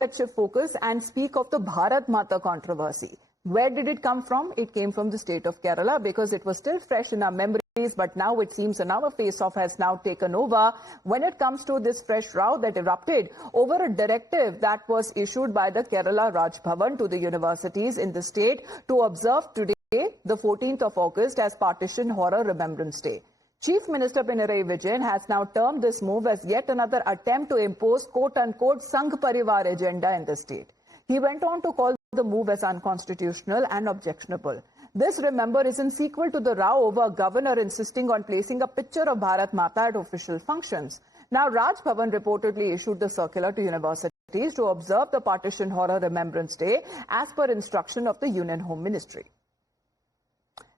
let's shift focus and speak of the Bharat Mata controversy. Where did it come from? It came from the state of Kerala because it was still fresh in our memories, but now it seems another face-off has now taken over when it comes to this fresh row that erupted over a directive that was issued by the Kerala Raj Bhavan to the universities in the state to observe today, the 14th of August, as Partition Horror Remembrance Day. Chief Minister Pinarayi Vijayan has now termed this move as yet another attempt to impose quote-unquote Sangh Parivar agenda in the state. He went on to call the move as unconstitutional and objectionable. This, remember, is in sequel to the row over a governor insisting on placing a picture of Bharat Mata at official functions. Now, Raj Bhavan reportedly issued the circular to universities to observe the Partition Horror Remembrance Day as per instruction of the Union Home Ministry.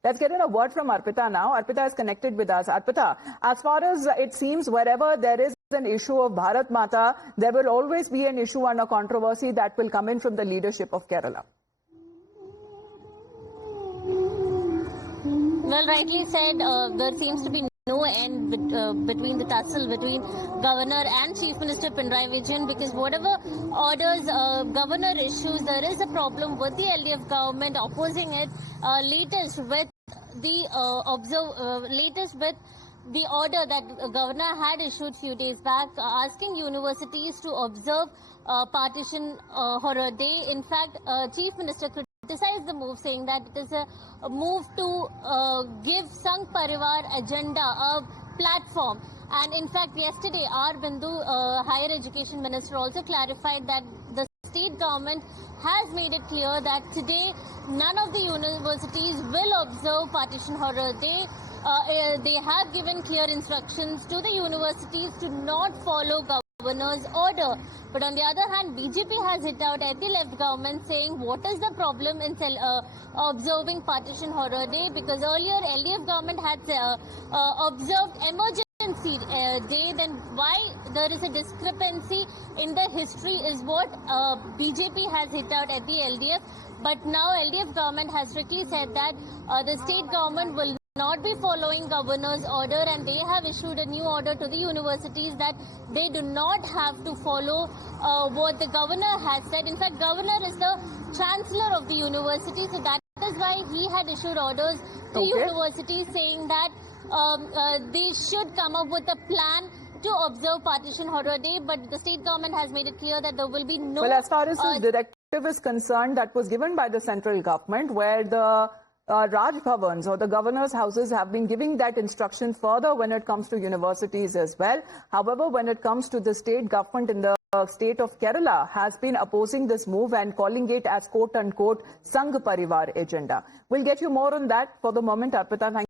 Let's get in a word from Arpita now. Arpita is connected with us. Arpita, as far as it seems, wherever there is an issue of Bharat Mata, there will always be an issue and a controversy that will come in from the leadership of Kerala. Well, rightly said, there seems to be no end between the tussle between Governor and Chief Minister Pinarayi Vijayan, because whatever orders Governor issues, there is a problem with the LDF government opposing it. Latest with the order that Governor had issued few days back, asking universities to observe Partition Horror Day. In fact, Chief Minister criticized the move, saying that it is a move to give Sangh Parivar agenda a platform. And in fact, yesterday, R. Bindu, Higher Education Minister, also clarified that the state government has made it clear that today none of the universities will observe Partition Horror Day. They have given clear instructions to the universities to not follow Governor's order. But on the other hand, BJP has hit out at the left government, saying what is the problem in observing Partition Horror Day, because earlier LDF government had observed emergency day. Then why there is a discrepancy in the history is what BJP has hit out at the LDF. But now LDF government has strictly said that the state government will not be following Governor's order, and they have issued a new order to the universities that they do not have to follow what the Governor has said. In fact, Governor is the Chancellor of the university, so that is why he had issued orders to universities saying that they should come up with a plan to observe Partition Horror Day, but the state government has made it clear that there will be no... Well, as far as this directive is concerned, that was given by the central government, where the Raj Bhavans or the governor's houses have been giving that instruction further when it comes to universities as well. However, when it comes to the state government in the state of Kerala has been opposing this move and calling it as quote-unquote Sangh Parivar agenda. We'll get you more on that. For the moment, Arpita, thank you.